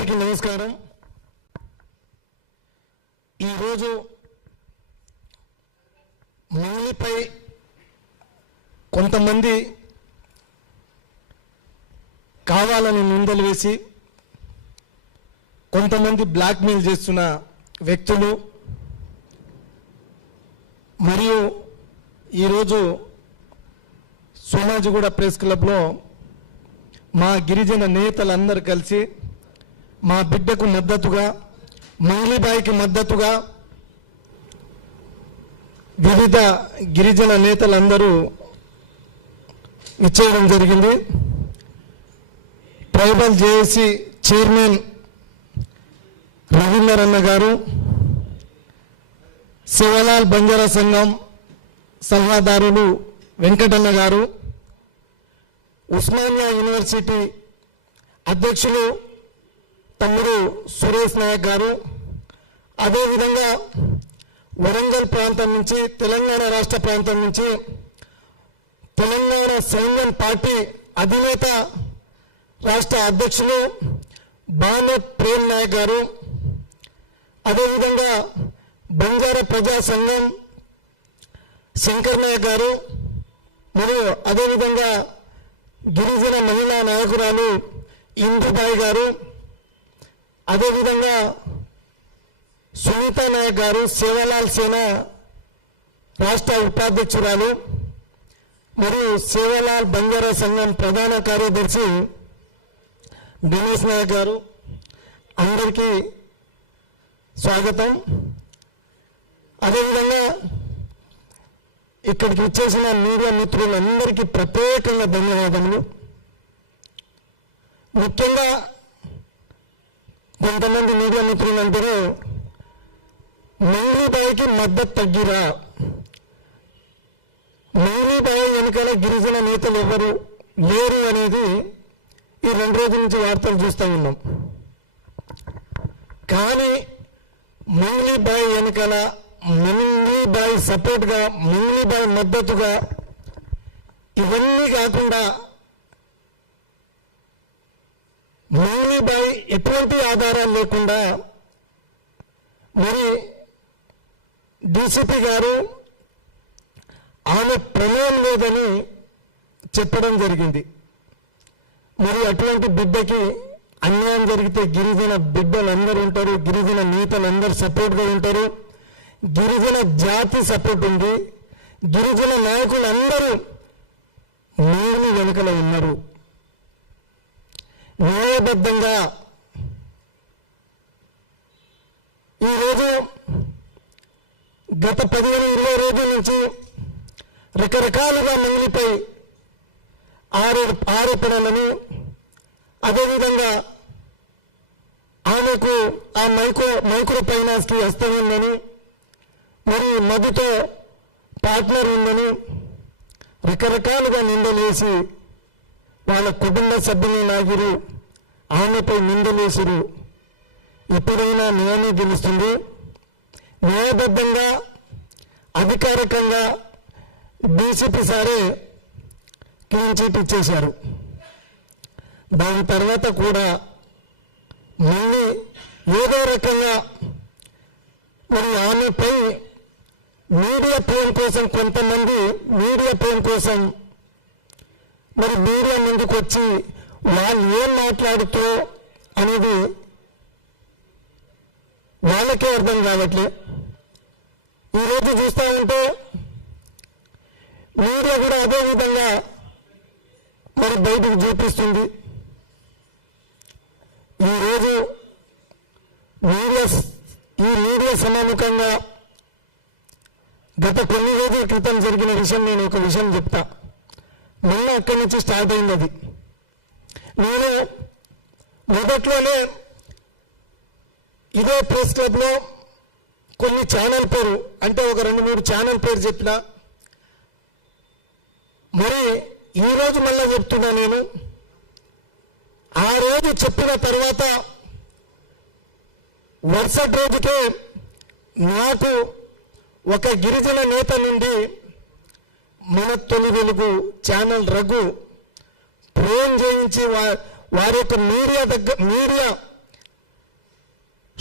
అందరికీ నమస్కారం. ఈరోజు మంగ్లీపై కొంతమంది కావాలని నిందలు వేసి కొంతమంది బ్లాక్మెయిల్ చేస్తున్న వ్యక్తులు మరియు ఈరోజు సోమాజిగూడ ప్రెస్ క్లబ్లో మా గిరిజన నేతలందరూ కలిసి మా బిడ్డకు మద్దతుగా మంగ్లీబాయికి మద్దతుగా వివిధ గిరిజన నేతలందరూ ఇచ్చేయడం జరిగింది. ట్రైబల్ జేఏసీ చైర్మన్ రవీందర్ అన్న గారు, శివలాల్ బంజారా సంఘం సలహాదారులు వెంకటన్న గారు, ఉస్మానియా యూనివర్సిటీ అధ్యక్షులు తమ్ముడు సురేష్ నాయక్ గారు, అదేవిధంగా వరంగల్ ప్రాంతం నుంచి తెలంగాణ రాష్ట్ర ప్రాంతం నుంచి తెలంగాణ సైన్యం పార్టీ అధినేత రాష్ట్ర అధ్యక్షులు బానోత్ ప్రేమ్ నాయక్ గారు, అదేవిధంగా బంజారా ప్రజా సంఘం శంకర్ నాయక్ గారు, మరియు అదేవిధంగా గిరిజన మహిళా నాయకురాలు ఇందుబాయి గారు, అదేవిధంగా సునీతా నాయక్ గారు, సేవాలాల్ సేన రాష్ట్ర ఉపాధ్యక్షురాలు, మరియు సేవాలాల్ బంజారా సంఘం ప్రధాన కార్యదర్శి గణేష్ నాయక్ గారు, అందరికీ స్వాగతం. అదేవిధంగా ఇక్కడికి వచ్చేసిన మీడియా మిత్రులందరికీ ప్రత్యేకంగా ధన్యవాదములు. ముఖ్యంగా కొంతమంది మీడియా మిత్రులు అంటారు మంగ్లీబాయికి మద్దతు తగ్గిరా, మంగ్లీబాయి వెనుకల గిరిజన నేతలు ఎవరు లేరు అనేది ఈ 2 రోజుల నుంచి వార్తలు చూస్తూ ఉన్నాం. కానీ మంగ్లీబాయి వెనుకల, మంగ్లీబాయి సపోర్ట్గా, మంగ్లీబాయి మద్దతుగా ఇవన్నీ కాకుండా మంగ్లీబాయి ఎటువంటి ఆధారాలు లేకుండా మరి డీసీపీ గారు ఆమె ప్రమేయం లేదని చెప్పడం జరిగింది. మరి అటువంటి బిడ్డకి అన్యాయం జరిగితే గిరిజన బిడ్డలందరూ ఉంటారు, గిరిజన నేతలందరూ సపోర్ట్గా ఉంటారు, గిరిజన జాతి సపోర్ట్ ఉంది, గిరిజన నాయకులందరూ మంగ్లీ వెనుకల ఉన్నారు. న్యాయబద్ధంగా ఈరోజు గత 15-20 రోజుల నుంచి రకరకాలుగా మంగ్లీపై ఆరోపణలను, అదేవిధంగా ఆమెకు ఆ మైక్రో ఫైనాన్స్కి హస్తం ఉందని, మరి మధుతో పార్ట్నర్ ఉందని రకరకాలుగా నిందలు వేసి వాళ్ళ కుటుంబ సభ్యులు లాగిరు, ఆమెపై నిందలు వేసిరు. ఎప్పుడైనా న్యాయమే గెలుస్తుంది. న్యాయబద్ధంగా అధికారికంగా డీసీపీ సారే క్లీన్ చీట్ ఇచ్చేశారు. దాని తర్వాత కూడా మళ్ళీ ఏదో రకంగా మరి ఆమెపై మీడియా పేరు కోసం, కొంతమంది మీడియా పేరు కోసం మరి మీడియా ముందుకు వచ్చి వాళ్ళు ఏం మాట్లాడుతూ అనేది వాళ్ళకే అర్థం కావట్లే. ఈరోజు చూస్తూ ఉంటే మీడియా కూడా అదే విధంగా మరి బయటకు చూపిస్తుంది. ఈరోజు మీడియా సమాముఖంగా గత కొన్ని రోజుల క్రితం జరిగిన విషయం, నేను ఒక విషయం చెప్తా. మొన్న అక్కడి నుంచి స్టార్ట్ అయింది అది. నేను మొదట్లోనే ఇదే ప్రెస్ క్లబ్లో కొన్ని ఛానల్ పేరు, అంటే ఒక 2-3 ఛానల్ పేరు చెప్పిన. మరి ఈరోజు మళ్ళీ చెప్తున్నా. నేను ఆ రోజు చెప్పిన తర్వాత మరుసటి రోజుకే నాకు ఒక గిరిజన నేత నుండి మన తొలి వెలుగు ఛానల్ రఘు ఫోన్ చేయించి వారి యొక్క మీడియా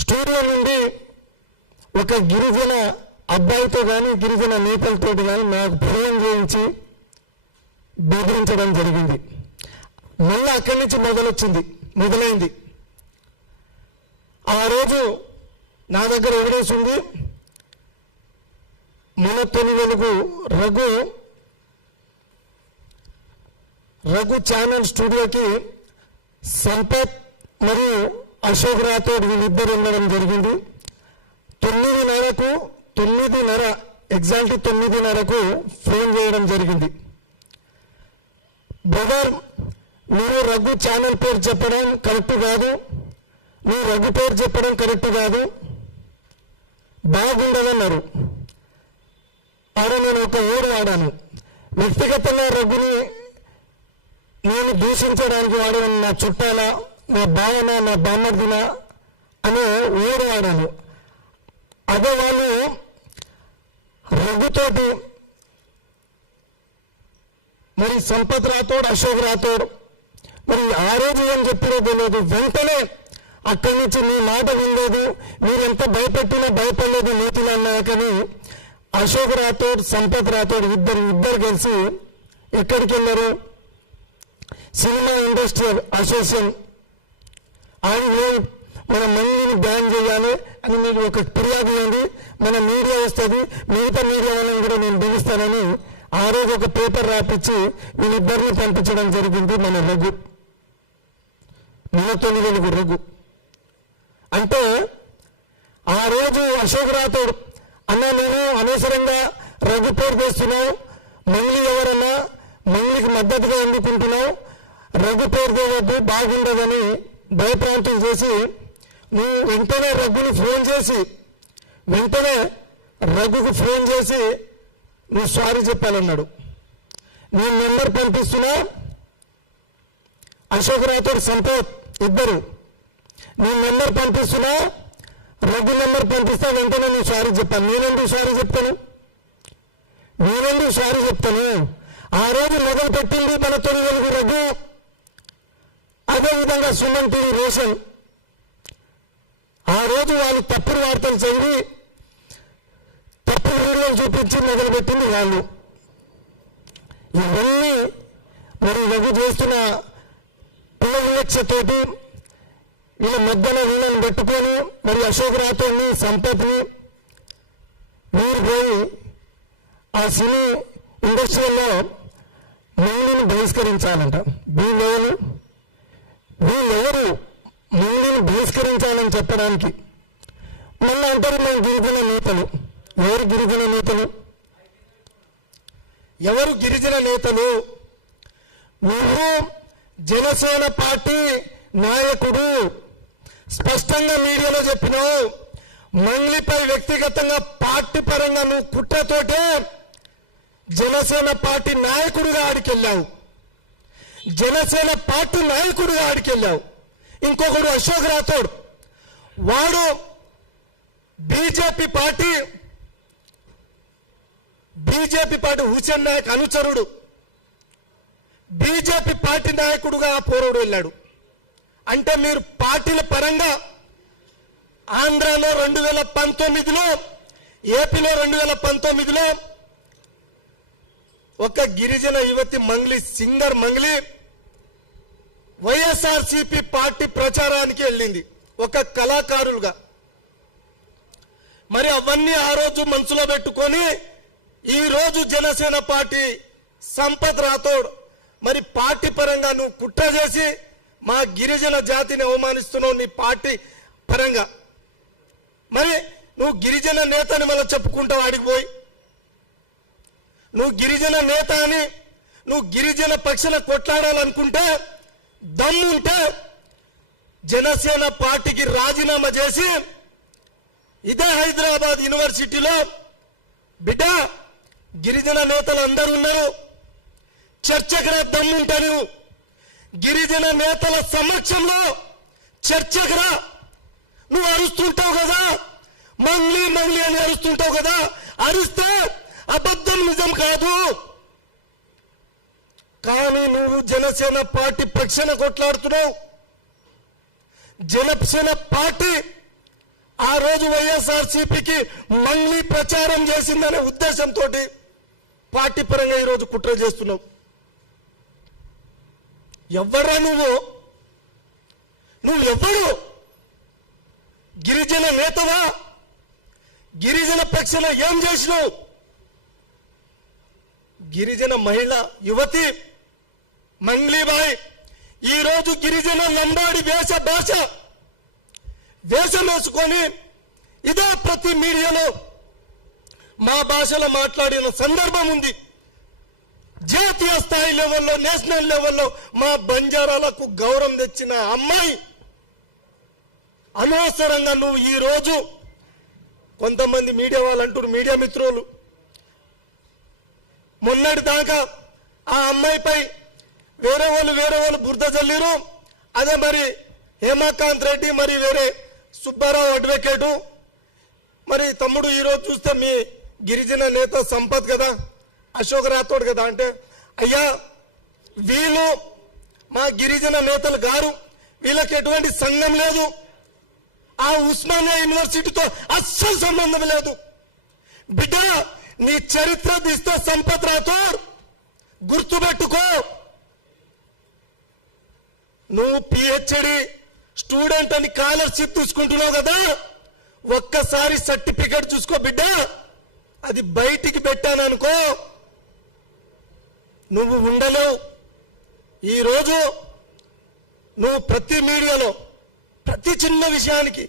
స్టూడియో నుండి ఒక గిరిజన అబ్బాయితో కానీ గిరిజన నేతలతో కానీ నాకు ఫోన్ చేయించి బెదిరించడం జరిగింది. మళ్ళీ అక్కడి నుంచి మొదలైంది. ఆ రోజు నా దగ్గర ఎవిడెన్స్ ఉంది. మన తొలి వెలుగు రఘు ఛానల్ స్టూడియోకి సంపత్ మరియు అశోక్ రాథోడ్ వీళ్ళిద్దరు ఉండడం జరిగింది. 9:30 ఎగ్జాక్ట్లీ 9:30కు ఫోన్ చేయడం జరిగింది. బ్రదర్, మీరు రఘు ఛానల్ పేరు చెప్పడం కరెక్ట్ కాదు, మీరు రఘు పేరు చెప్పడం కరెక్ట్ కాదు, బాగుండదన్నారు. అరే నేను ఒక ఊరు వాడాను, వ్యక్తిగతంగా రఘుని నేను దూషించడానికి వాడాను, నా చుట్టాల, నా భావన, నా బామ్మర్దిన అనే ఊరు వాడాను. అదే వాళ్ళు రఘుతోటి మరి సంపత్ రాథోడ్, అశోక్ రాథోడ్ మరి ఆ రోజు ఏం చెప్పినో తెలియదు. వెంటనే అక్కడి నుంచి నీ మాట వినలేదు, మీరెంత భయపెట్టినా భయపడలేదు నీతిలో అన్నా. కానీ అశోక్ రాథోడ్, సంపత్ రాథోడ్ ఇద్దరు కలిసి ఎక్కడికి వెళ్ళారు? సినిమా ఇండస్ట్రియల్ అసోసియేషన్ ఆయన మన మందిని బ్యాన్ చేయాలి అని మీకు ఒక ఫిర్యాదు ఇవ్వండి, మన మీడియా వస్తుంది, మిగతా మీడియా వాళ్ళని కూడా నేను పిలుస్తానని ఆ రోజు ఒక పేపర్ రాపించి వీళ్ళిద్దరిని పంపించడం జరిగింది. మన తొలి వెలుగు రఘు అంటే ఆ రోజు అశోక్ రాథోడ్ అన్న నేను అనవసరంగా రఘు పేరు తెస్తున్నావు, మంగ్లీ ఎవరన్నా మంగ్లీకి మద్దతుగా ఎందుకుంటున్నావు, రఘు పేరు తేవద్దు బాగుండదని భయప్రాంతం చేసి నువ్వు వెంటనే రఘుకు ఫోన్ చేసి నువ్వు సారీ చెప్పాలన్నాడు. నేను నెంబర్ పంపిస్తున్నా, అశోక్ రాథోడ్, సంపత్ ఇద్దరు నేను నెంబర్ పంపిస్తున్నా, రఘు నెంబర్ పంపిస్తా, వెంటనే నువ్వు సారీ చెప్పాను. నేనెందుకు సారీ చెప్తాను? ఆ రోజు మొదలు పెట్టింది మన తొలి వెలుగు రఘు, అదేవిధంగా సుమన్ టీవీ రోషన్. ఆ రోజు వాళ్ళు తప్పుడు వార్తలు చదివి తప్పుడు వీడియోలు చూపించి మొదలుపెట్టింది వాళ్ళు. ఇవన్నీ మరి రఘు చేస్తున్న పిల్ల వివక్షతోటి వీళ్ళ మధ్యలో వీళ్ళని పెట్టుకొని మరి అశోక్ రాథోడ్ని, సంపత్ని మీరు పోయి ఆ సినీ ఇండస్ట్రీలో మంగ్లీని బహిష్కరించాలంట. వీళ్ళెవరు మంగ్లీని బహిష్కరించాలని చెప్పడానికి మళ్ళీ అంటారు మేము గిరిజన నేతలు. ఎవరు గిరిజన నేతలు? నువ్వు జనసేన పార్టీ నాయకుడు స్పష్టంగా మీడియాలో చెప్పినావు. మంగ్లీపై వ్యక్తిగతంగా పార్టీ పరంగా నువ్వు కుట్రతోటే జనసేన పార్టీ నాయకుడిగా ఆడికెళ్ళావు. ఇంకొకడు అశోక్ రాథోడ్, వాడు బీజేపీ పార్టీ హుసేన్ నాయక్ అనుచరుడు, బీజేపీ పార్టీ నాయకుడుగా పోరాడు వెళ్ళాడు. అంటే మీరు పార్టీల పరంగా ఆంధ్రాలో 2019లో, ఏపీలో 2019లో ఒక గిరిజన యువతి సింగర్ మంగ్లీ వైఎస్ఆర్సీపీ పార్టీ ప్రచారానికి వెళ్ళింది ఒక కళాకారులుగా. మరి అవన్నీ ఆ రోజు మనసులో పెట్టుకొని ఈ రోజు జనసేన పార్టీ సంపత్ రాథోడ్ మరి పార్టీ పరంగా నువ్వు కుట్ర చేసి మా గిరిజన జాతిని అవమానిస్తున్నావు నీ పార్టీ పరంగా. మరి నువ్వు గిరిజన నేతని మళ్ళీ చెప్పుకుంటావు ఆడికి పోయి. నువ్వు గిరిజన నేత అని నువ్వు గిరిజన పక్షాన కొట్లాడాలనుకుంటే దమ్ముంటే జనసేన పార్టీకి రాజీనామా చేసి ఇదే హైదరాబాద్ యూనివర్సిటీలో బిడ్డ గిరిజన నేతలు అందరూ ఉన్నారు, చర్చకు రా. దమ్ముంటే నువ్వు గిరిజన నేతల సమక్షంలో చర్చకు రా. నువ్వు అరుస్తుంటావు కదా, మంగ్లీ అని అరుస్తుంటావు కదా, అరిస్తే అబద్ధం నిజం కాదు. కానీ నువ్వు జనసేన పార్టీ పక్షాన కొట్లాడుతున్నావు. జనసేన పార్టీ ఆ రోజు వైఎస్ఆర్సీపీకి మంగ్లీ ప్రచారం చేసిందనే ఉద్దేశంతో పార్టీ పరంగా ఈరోజు కుట్ర చేస్తున్నావు. ఎవరా నువ్వెవడు? గిరిజన నేతవా? గిరిజన పక్షాన ఏం చేసినావు? గిరిజన మహిళ యువతి మంగ్లీబాయ్ ఈరోజు గిరిజన లంబాడి వేషం వేసుకొని ఇదే ప్రతి మీడియాలో మా భాషలో మాట్లాడిన సందర్భం ఉంది. జాతీయ స్థాయి లెవెల్లో, నేషనల్ లెవెల్లో మా బంజారాలకు గౌరవం తెచ్చిన అమ్మాయి అనవసరంగా నువ్వు ఈరోజు కొంతమంది మీడియా వాళ్ళు అంటారు, మీడియా మిత్రులు మొన్నటి దాకా ఆ అమ్మాయిపై వేరే వాళ్ళు బురద చల్లిరు. అదే మరి హేమాకాంత్ రెడ్డి, మరి వేరే సుబ్బారావు అడ్వకేటు, మరి తమ్ముడు ఈరోజు చూస్తే మీ గిరిజన నేత సంపత్ కదా, అశోక్ రాథోడ్ కదా. అంటే అయ్యా వీళ్ళు మా గిరిజన నేతలు గారు, వీళ్ళకి ఎటువంటి సంఘం లేదు, ఆ ఉస్మానియా యూనివర్సిటీతో అస్సలు సంబంధం లేదు. బిడ్డ నీ చరిత్ర తీస్తే సంపత్ రాథోడ్ గుర్తుపెట్టుకో, నువ్వు పిహెచ్డి స్టూడెంట్ అని స్కాలర్షిప్ తీసుకుంటున్నావు కదా, ఒక్కసారి సర్టిఫికెట్ చూసుకో బిడ్డ. అది బయటికి పెట్టాననుకో నువ్వు ఉండలేవు. ఈరోజు నువ్వు ప్రతి మీడియాలో ప్రతి చిన్న విషయానికి